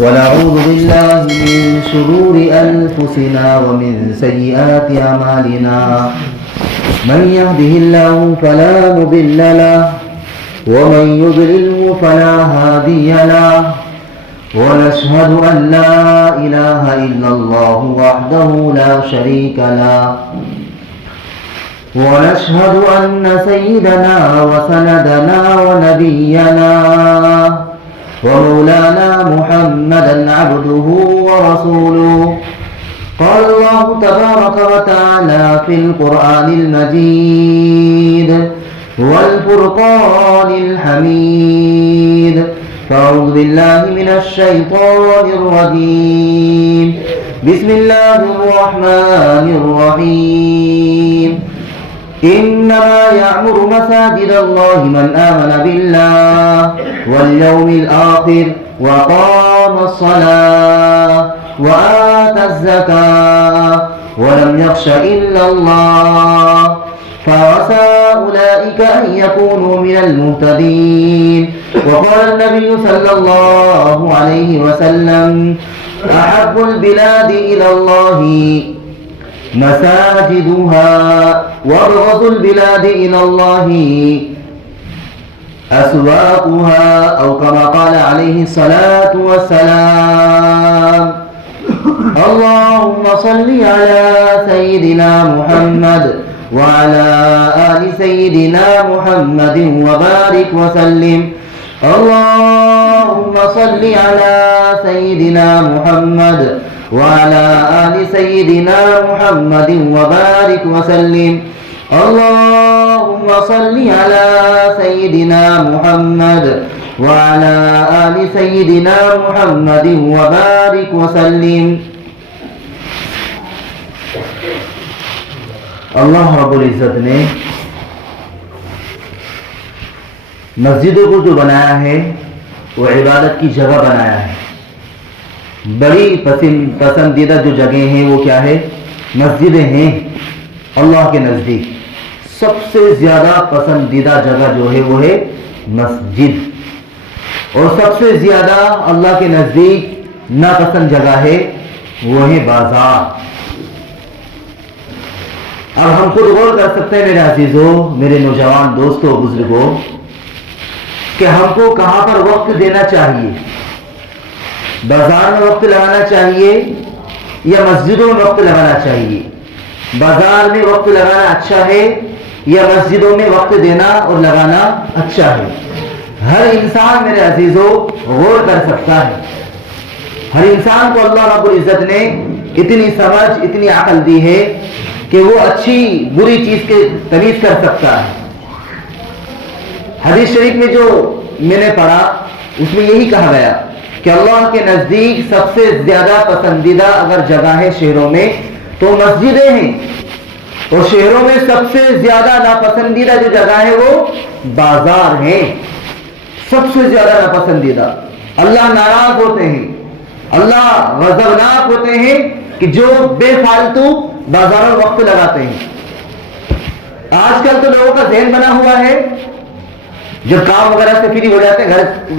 ونعوذ بالله من شرور أنفسنا ومن سيئات أعمالنا من يهده الله فلا مضل له ومن يضلله فلا هادي له ونشهد أن لا إله إلا الله وحده لا شريك له ونشهد أن سيدنا وسندنا ونبينا ومولانا محمدا عبده ورسوله. قال الله تبارك وتعالى في القرآن المجيد والفرقان الحميد. فأعوذ بالله من الشيطان الرجيم. بسم الله الرحمن الرحيم. إنما يعمر مساجد الله من آمن بالله واليوم الآخر وقام الصلاة وآتى الزكاة ولم يخش إلا الله فعسى أولئك أن يكونوا من المهتدين. وقال النبي صلى الله عليه وسلم أحب البلاد إلى الله مساجدها وأبغض البلاد إلى الله أسواقها أو كما قال عليه الصلاة والسلام. اللهم صل على سيدنا محمد وعلى آل سيدنا محمد وبارك وسلم. اللهم صل على سيدنا محمد وعلى آل سيدنا محمد وبارك وسلم. اللهم صل على سيدنا محمد وعلى آل سيدنا محمد وبارك وسلم. اللہ رب العزت نے مسجدوں کو جو بنایا ہے وہ عبادت کی جگہ بنایا ہے. بڑی پسندیدہ جو جگہیں ہیں وہ کیا ہے؟ مسجدیں ہیں. اللہ کے نزدیک سب سے زیادہ پسندیدہ جگہ جو ہے وہ ہے مسجد، اور سب سے زیادہ اللہ کے نزدیک ناپسند جگہ ہے وہ ہے بازار. اب ہم خود غور کر سکتے ہیں میرے عزیزوں، میرے نوجوان دوستوں، بزرگوں، کہ ہم کو کہاں پر وقت دینا چاہیے. بازار میں وقت لگانا چاہیے یا مسجدوں میں وقت لگانا چاہیے؟ بازار میں وقت لگانا اچھا ہے یا مسجدوں میں وقت دینا اور لگانا اچھا ہے؟ ہر انسان میرے عزیزوں غور کر سکتا ہے. ہر انسان کو اللہ رب العزت نے اتنی سمجھ، اتنی عقل دی ہے کہ وہ اچھی بری چیز کے تمیز کر سکتا ہے. حدیث شریف میں جو میں نے پڑھا اس میں یہی کہا گیا کہ اللہ کے نزدیک سب سے زیادہ پسندیدہ اگر جگہ ہے شہروں میں تو مسجدیں ہیں، اور شہروں میں سب سے زیادہ ناپسندیدہ جو جگہ ہے وہ بازار ہیں. سب سے زیادہ ناپسندیدہ. اللہ ناراض ہوتے ہیں، اللہ غضبناک ہوتے ہیں کہ جو بے فالتو بازاروں میں وقت لگاتے ہیں. آج کل تو لوگوں کا ذہن بنا ہوا ہے جب کام وغیرہ سے فری ہو جاتے ہیں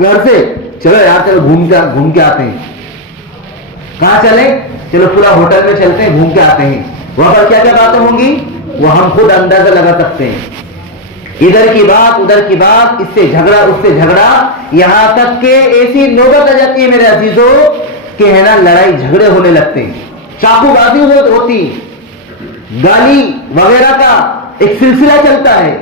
گھر سے، چلو یار چلو گھوم کے آتے ہیں. کہاں چلیں؟ چلو پورا ہوٹل میں چلتے ہیں، گھوم کے آتے ہیں. وہاں پر کیا کیا باتیں ہوں گی وہ ہم خود اندازہ لگا سکتے ہیں. ادھر کی بات ادھر کی بات، اس سے جھگڑا اس سے جھگڑا، یہاں تک کہ ایسی نوبت آ جاتی ہے میرے عزیزوں کہ ہے نا لڑائی جھگڑے ہونے لگتے ہیں، چاقو بازی ہوتی، گالی وغیرہ کا ایک سلسلہ چلتا ہے.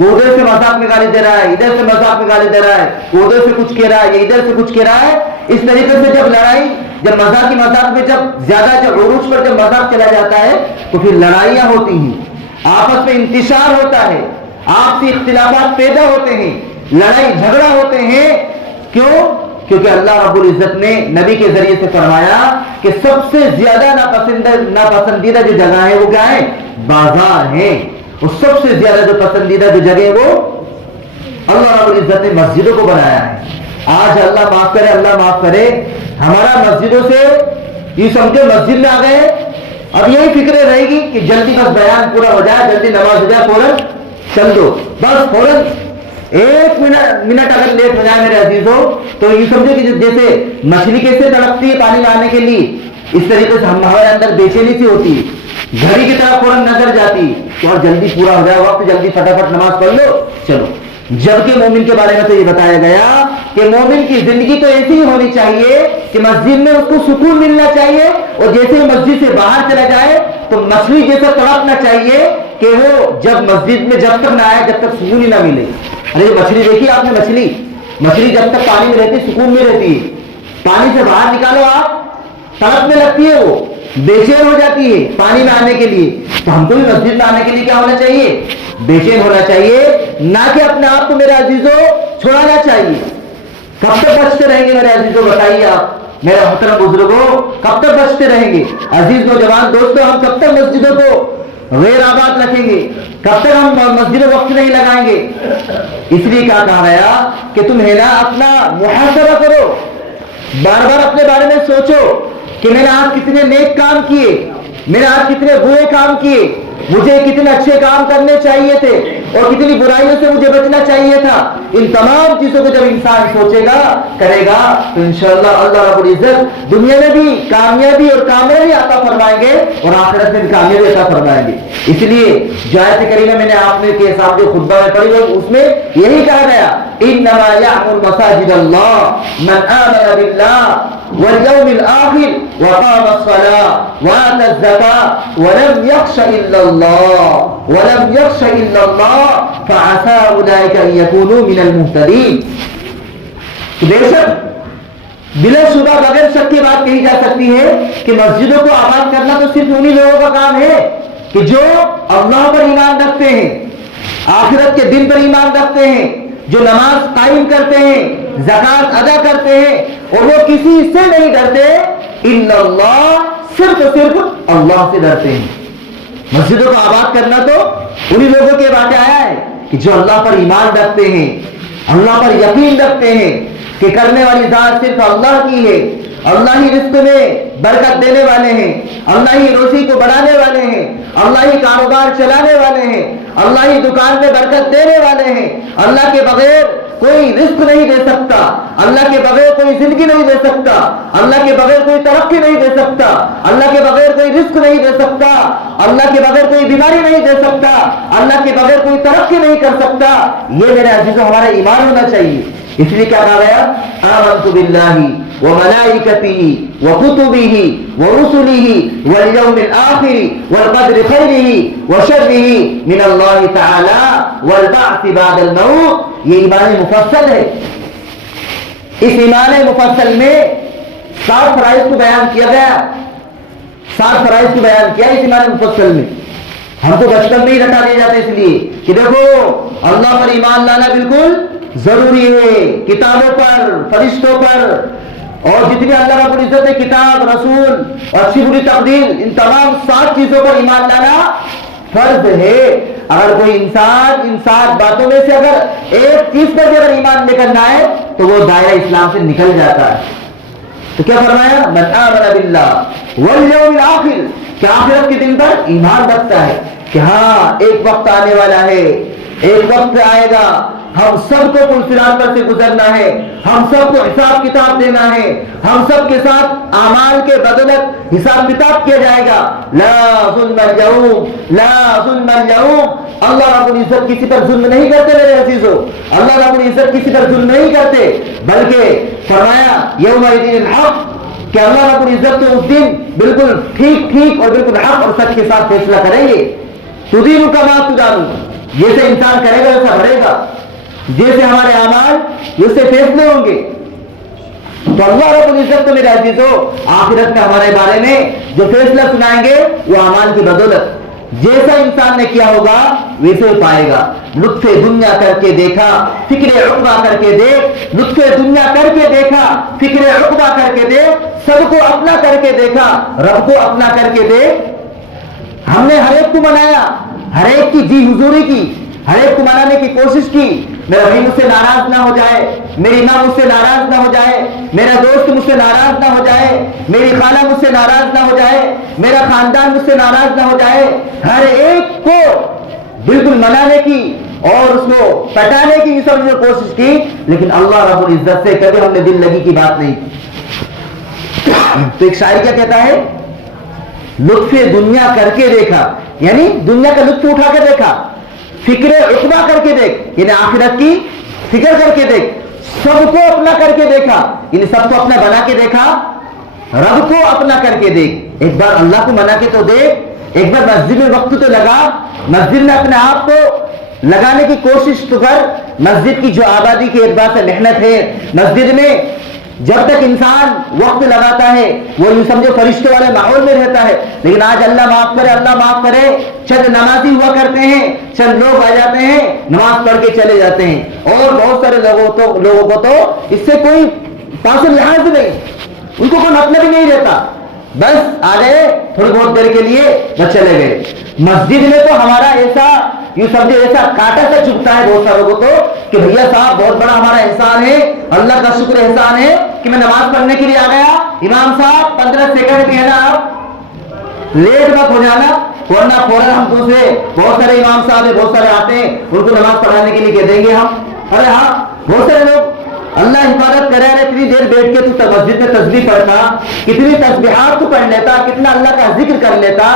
وہ ادھر سے مذاق میں گالی دے رہا ہے، ادھر سے مذاق میں گالی دے رہا ہے، وہ ادھر سے کچھ کہہ رہا ہے، یہ ادھر سے کچھ کہہ رہا ہے. اس طریقے سے جب لڑائی، جب مذاق میں جب زیادہ جب عروج پر جب مذاق چلا جاتا ہے تو پھر لڑائیاں ہوتی ہیں، آپس میں انتشار ہوتا ہے، آپسی اختلافات پیدا ہوتے ہیں، لڑائی جھگڑا ہوتے ہیں. کیوں؟ کیونکہ اللہ رب العزت نے نبی کے ذریعے سے فرمایا کہ سب سے زیادہ ناپسندیدہ جو جگہ ہے وہ کیا ہے؟ بازار ہیں. اور سب سے زیادہ جو پسندیدہ جو جگہ وہ اللہ رب العزت نے مسجدوں کو بنایا ہے. آج اللہ معاف کرے ہمارا مسجدوں سے یہ سمجھو مسجد میں آ گئے، اب یہی فکر رہے گی کہ جلدی بس بیان پورا ہو جائے، جلدی نماز ہو جائے، فوراً چل دو، بس فوراً ایک منٹ اگر لیٹ ہو جائے میرے عزیزوں تو یہ سمجھے کہ جیسے مچھلی کیسے تڑپتی ہے پانی لانے کے لیے، اس طریقے سے ہمارے اندر بے چینی سی ہوتی، گھڑی کی طرف فوراً نظر جاتی اور جلدی پورا ہو جائے وقت، جلدی فٹافٹ نماز پڑھ لو چلو۔ جبکہ مومن کے بارے میں تو یہ بتایا گیا کہ مومن کی زندگی تو ایسی ہی ہونی چاہیے کہ مسجد میں اس کو سکون ملنا چاہیے، اور جیسے مسجد سے باہر چلا جائے تو مچھلی جیسا تڑپنا چاہیے کہ وہ جب مسجد میں جب تک نہ آئے جب تک سکون ہی نہ ملے۔ ارے مچھلی دیکھی آپ نے، مچھلی جب تک پانی میں رہتی سکون میں رہتی ہے، پانی سے باہر نکالو آپ تڑپنے لگتی ہے، وہ بے چین ہو جاتی ہے پانی میں آنے کے لیے۔ تو ہم کو بھی مسجد میں آنے کے لیے کیا ہونا چاہیے؟ بے چین ہونا چاہیے، نہ کہ اپنے آپ کو میرے عزیزوں چھوڑانا چاہیے۔ کب تک بچتے رہیں گے میرے عزیزوں بتائیے آپ، میرے محترم بزرگوں کب تک بچتے رہیں گے؟ عزیز نوجوان دوستوں ہم کب تک مسجدوں کو غیر آباد رکھیں گے؟ کب تک ہم مسجد میں وقت نہیں لگائیں گے؟ اس لیے کیا کہا گیا کہ تم ہے نا اپنا محاسبہ کرو، بار بار اپنے بارے میں سوچو کہ میں نے آج کتنے نیک کام کیے، میں نے آج کتنے برے کام کیے، مجھے کتنے اچھے کام کرنے چاہیے تھے اور کتنی برائیوں سے مجھے بچنا چاہیے تھا۔ ان تمام چیزوں کو جب انسان سوچے گا کرے گا تو انشاءاللہ اللہ رب العزت دنیا میں بھی کامیابی اور کامیابی عطا فرمائیں گے اور آخرت میں بھی کامیابی عطا فرمائیں گے۔ اس لیے جو آیت کریمہ میں نے آپ نے کے سامنے خطبہ میں پڑھی اس میں یہی کہا گیا انما یعمر مساجد اللہ من آمن باللہ واليوم الآخر وقام الصلاة وآتى الزكاة ولم يخش إلا الله فعسى أولئك أن يكونوا من المهتدين۔ بے شک بلا شبہ بغیر شک کی بات کہی جا سکتی ہے کہ مسجدوں کو آباد کرنا تو صرف انہی لوگوں کا کام ہے کہ جو اللہ پر ایمان رکھتے ہیں، آخرت کے دن پر ایمان رکھتے ہیں، جو نماز قائم کرتے ہیں، زکات ادا کرتے ہیں اور وہ کسی سے نہیں ڈرتے الا اللہ، صرف اللہ سے ڈرتے ہیں۔ مسجدوں کو آباد کرنا تو انہی لوگوں کے باتیں آیا ہے کہ جو اللہ پر ایمان رکھتے ہیں، اللہ پر یقین رکھتے ہیں کہ کرنے والی ذات صرف اللہ کی ہے، اللہ ہی رزق میں برکت دینے والے ہیں، اللہ ہی روزی کو بڑھانے والے ہیں، اللہ ہی کاروبار چلانے والے ہیں، اللہ ہی دکان میں برکت دینے والے ہیں، اللہ کے بغیر کوئی رزق نہیں دے سکتا، اللہ کے بغیر کوئی زندگی نہیں دے سکتا، اللہ کے بغیر کوئی ترقی نہیں دے سکتا، اللہ کے بغیر کوئی رزق نہیں دے سکتا، اللہ کے بغیر کوئی بیماری نہیں دے سکتا، اللہ کے بغیر کوئی ترقی نہیں کر سکتا۔ یہ میرے عزیزوں ہمارا ایمان ہونا چاہیے۔ اس لیے کیا کہا گیا آمنت باللہ وملائکتہ وکتبہ ورسلہ والیوم الآخر والقدر خیرہ وشرہ من اللہ تعالی والبعث بعد الموت۔ یہ ایمان مفصل ہے۔ اس ایمان مفصل میں 7 فرائض کو بیان کیا گیا، 7 فرائض کو بیان کیا اس ایمان مفصل میں۔ ہم کو بچپن میں ہی رٹا دیا جاتا ہے اس لیے کہ دیکھو اللہ پر ایمان لانا بالکل ضروری ہے، کتابوں پر، فرشتوں پر اور جتنی اللہ رب العزت نے کتاب، رسول اور اچھی بری تقدیر، ان تمام 7 چیزوں پر ایمان لانا فرض ہے۔ اگر کوئی انسان ان 7 باتوں میں سے اگر ایک چیز پر بھی اگر ایمان لے کر نہ آئے تو وہ دائرہ اسلام سے نکل جاتا ہے۔ تو کیا فرمایا من آمن باللہ والیوم الآخر، کہ آخرت کے دن پر ایمان رکھتا ہے کہ ہاں ایک وقت آنے والا ہے، ایک وقت آئے گا، ہم سب کو پل صراط پر سے گزرنا ہے، ہم سب کو حساب کتاب دینا ہے، ہم سب کے ساتھ اعمال کے بدولت حساب کتاب کیا جائے گا۔ لا ظلم اليوم، لا ظلم اليوم۔ اللہ رب العزت کسی پر ظلم نہیں کرتے میرے عزیزو، اللہ رب العزت کسی پر ظلم نہیں کرتے، بلکہ فرمایا یومئذ الحق، کہ اللہ رب العزت تو اس دن بالکل ٹھیک اور بالکل حق اور سچ کے ساتھ فیصلہ کریں گے۔ تدین کما تدان، جیسے انسان کرے گا ویسا بڑھے گا، جیسے ہمارے اعمال ویسے فیصلے ہوں گے۔ تو اللہ رب العزت تو میرے عزیزو آخرت کا ہمارے بارے میں جو فیصلہ سنائیں گے وہ اعمال کی بدولت، جیسا انسان نے کیا ہوگا ویسے پائے گا۔ لطف دنیا کر کے دیکھا، فکر عقبہ کر کے دیکھ، لطف دنیا کر کے دیکھا، فکر عقبہ کر کے دیکھ، سب کو اپنا کر کے دیکھا، رب کو اپنا کر کے دیکھ۔ ہم نے ہر ایک کو منایا، ہر ایک کی جی حضوری کی، ہر ایک کو منانے کی کوشش کی۔ میرا بھائی مجھ سے ناراض نہ ہو جائے، میری ماں مجھ سے ناراض نہ ہو جائے، میرا دوست مجھ سے ناراض نہ ہو جائے، میری خالہ مجھ سے ناراض نہ ہو جائے، میرا خاندان مجھ سے ناراض نہ ہو جائے۔ ہر ایک کو بالکل منانے کی اور اس کو پٹانے کی سمجھنے کی کوشش کی، لیکن اللہ رب العزت سے کبھی ہم نے دل لگی کی بات نہیں کی۔ تو ایک شاعر کیا کہتا ہے، لطف دنیا کر کے دیکھا، یعنی دنیا کا لطف اٹھا کے دیکھا، فکر عقبہ کر کے دیکھ، یعنی آخرت کی فکر کر کے دیکھ، سب کو اپنا کر کے دیکھا، یعنی سب کو اپنا بنا کے دیکھا، رب کو اپنا کر کے دیکھ، ایک بار اللہ کو منا کے تو دیکھ، ایک بار مسجد میں وقت تو لگا، مسجد میں اپنے آپ کو لگانے کی کوشش تو کر۔ مسجد کی جو آبادی کی اعتبار سے محنت ہے، مسجد میں جب تک انسان وقت لگاتا ہے وہ یوں سمجھو فرشتوں والے ماحول میں رہتا ہے، لیکن آج اللہ معاف کرے، اللہ معاف کرے، چند نمازی ہوا کرتے ہیں، چند لوگ آ جاتے ہیں، نماز پڑھ کے چلے جاتے ہیں، اور بہت سارے لوگوں کو تو اس سے کوئی پاس لحاظ نہیں، ان کو کوئی مطلب ہی نہیں رہتا، بس آ گئے تھوڑی بہت دیر کے لیے بس چلے گئے۔ مسجد میں تو ہمارا ایسا یوں سمجھے ایسا کانٹا سا چبھتا ہے بہت ساروں کو تو کہ بھیا صاحب بہت بڑا ہمارا احسان ہے، اللہ کا شکر احسان ہے کہ میں نماز پڑھنے کے لیے آ گیا، امام صاحب 15 سیکنڈ کہنا، آپ لیٹ مت ہو جانا ورنہ فوراً ہم دوسرے بہت سارے امام صاحب بہت سارے آتے ہیں، ان کو نماز پڑھانے کے لیے کہہ دیں گے ہم۔ ارے ہاں بہت سارے لوگ اللہ حفاظت کرے، اتنی دیر بیٹھ کے تو مسجد میں تسبیح پڑھتا، کتنی تسبیحات تو پڑھ لیتا، کتنا اللہ کا ذکر کر لیتا،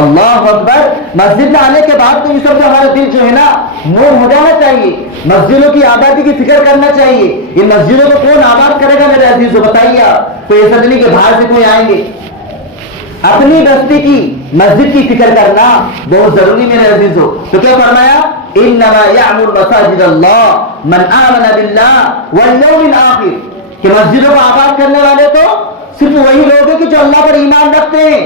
اللہ اکبر۔ مسجد میں آنے کے بعد تو یہ سب ہمارا دل جو ہے نا نور ہو جانا چاہیے، مسجدوں کی آبادی کی فکر کرنا چاہیے۔ یہ مسجدوں کو کون آباد کرے گا میرے عزیزو، بتائیے آپ؟ کوئی ایسا نہیں کہ باہر سے کوئی آئیں گے، اپنی بستی کی مسجد کی فکر کرنا بہت ضروری میرے عزیزو۔ تو کیا فرمایا، انما یعمر مساجد اللہ من آمن باللہ والیوم الآخر، کہ مسجدوں کو آباد کرنے والے تو صرف وہی لوگ ہیں کہ جو اللہ پر ایمان رکھتے ہیں،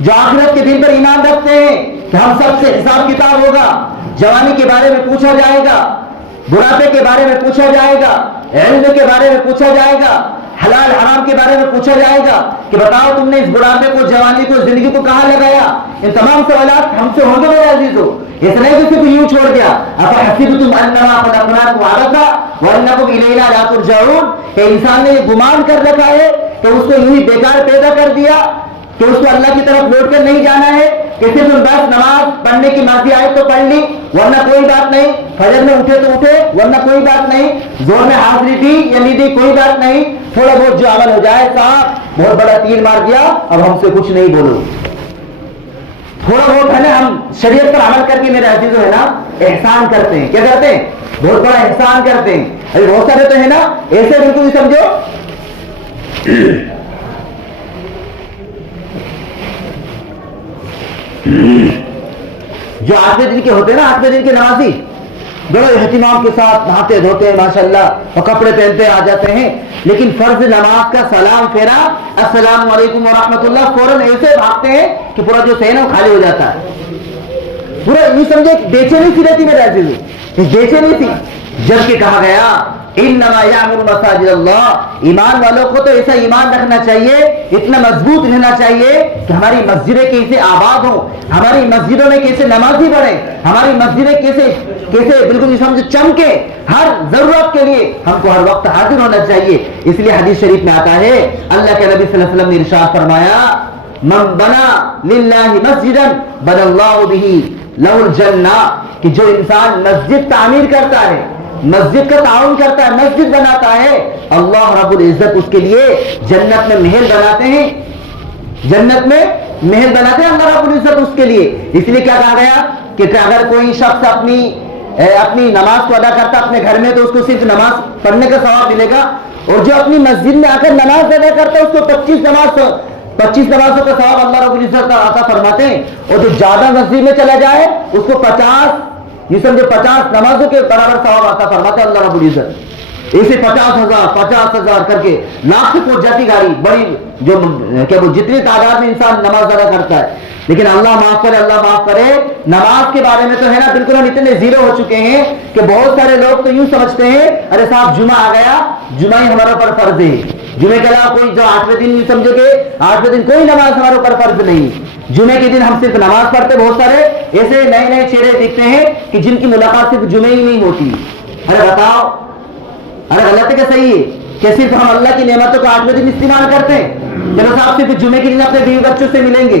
جو آخرت کے دن پر ایمان رکھتے ہیں کہ ہم سب سے حساب کتاب ہوگا، جوانی کے بارے میں پوچھا جائے گا، بڑھاپے کے بارے میں پوچھا جائے گا، علم کے بارے میں پوچھا جائے گا، حلال حرام کے بارے میں پوچھا جائے گا کہ بتاؤ تم نے اس بڑھاپے کو، جوانی کو، زندگی کو کہاں لگایا۔ ان تمام سوالات ہم سے ہوں گے میرے عزیزو، اس نہیں کہ صرف یوں چھوڑ دیا، افحسبتم انما خلقناکم عبثا وانکم الینا لا ترجعون، کہ انسان نے یہ گمان کر رکھا ہے کہ اس کو یوں ہی بیکار پیدا کر دیا، کہ اس کو اللہ کی طرف لوٹ کر نہیں جانا ہے، کہ صرف بس نماز پڑھنے کی ماضی آیت تو پڑھ لی ورنہ کوئی بات نہیں، فجر میں اٹھے تو اٹھے ورنہ کوئی بات نہیں، زور میں حاضری دی یا نہیں دی کوئی بات نہیں، تھوڑا بہت جو عمل ہو جائے، صاحب بہت بڑا تیر مار دیا اب ہم سے کچھ نہیں بولو، تھوڑا بہت ہے نا ہم شریعت پر عمل کر کے میرے عزیزو ہے نا احسان کرتے ہیں، کیا کرتے ہیں، بہت بڑا احسان کرتے ہیں۔ ابھی بہت سارے تو ہے نا ایسے بالکل سمجھو جو 8ویں دن کے ہوتے ہیں نا، 8ویں دن کے نمازی بڑے اہتمام کے ساتھ نہاتے دھوتے ہیں ماشاءاللہ اور کپڑے پہنتے آ جاتے ہیں، لیکن فرض نماز کا سلام پھیرا السلام علیکم ورحمۃ اللہ، فوراً ایسے بھاگتے ہیں کہ پورا جو سین ہے وہ خالی ہو جاتا ہے، پورا یہ سمجھے بیچے نہیں سی رہتی میرے عزیزو، بیچے نہیں تھی، جبکہ کہا گیا انما یعمر مساجد اللہ، ایمان والوں کو تو ایسا ایمان رکھنا چاہیے، اتنا مضبوط رہنا چاہیے کہ ہماری مسجدیں کیسے آباد ہوں، ہماری مسجدوں میں کیسے نمازی بڑھیں، ہماری مسجدیں کیسے بالکل سمجھ چمکے، ہر ضرورت کے لیے ہم کو ہر وقت حاضر ہونا چاہیے۔ اس لیے حدیث شریف میں آتا ہے، اللہ کے نبی صلی اللہ علیہ وسلم نے ارشاد فرمایا، من بنا للہ مسجدا بنى اللہ بہ لہ الجنہ، کہ جو انسان مسجد تعمیر کرتا ہے، مسجد کا تعاون کرتا ہے، مسجد بناتا ہے، اللہ رب العزت اس کے لیے جنت میں محل بناتے ہیں، جنت میں محل بناتے ہیں اللہ رب العزت اس کے لیے۔ اس لیے کیا کہا گیا کہ اگر کوئی شخص اپنی نماز کو ادا کرتا اپنے گھر میں تو اس کو صرف نماز پڑھنے کا ثواب ملے گا، اور جو اپنی مسجد میں آ کر نماز ادا کرتا ہے اس کو 25 نمازوں کا ثواب اللہ رب العزت عطا فرماتے ہیں، اور جو زیادہ مسجد میں چلا جائے اس کو 50 نمازوں کے برابر ثواب عطا فرماتے ہیں اللہ رب العزت۔ اسے 50,000 کر کے لاکھ سے پہنچ جاتی گاڑی بڑی، جو کیا وہ جتنی تعداد میں انسان نماز ادا کرتا ہے، لیکن اللہ معاف کرے، اللہ معاف کرے، نماز کے بارے میں تو ہے نا بالکل ہم اتنے زیرو ہو چکے ہیں کہ بہت سارے لوگ تو یوں سمجھتے ہیں ارے صاحب جمعہ آ گیا، جمعہ ہی ہمارے اوپر فرض ہے، جمعے کے علاوہ کوئی جو 8ویں دن یوں سمجھو کہ 8ویں دن کوئی نماز ہمارے اوپر فرض نہیں، جمعے کے دن ہم صرف نماز پڑھتے، بہت سارے ایسے نئے چہرے دکھتے ہیں کہ جن کی ملاقات صرف جمعے ہی نہیں ہوتی۔ ارے بتاؤ، ارے غلط ہے کہ صحیح ہے کہ صرف ہم اللہ کی نعمتوں کو 8ویں دن استعمال کرتے ہیں، چلو صاحب صرف جمعے کے دن اپنے بیوی بچوں سے ملیں گے،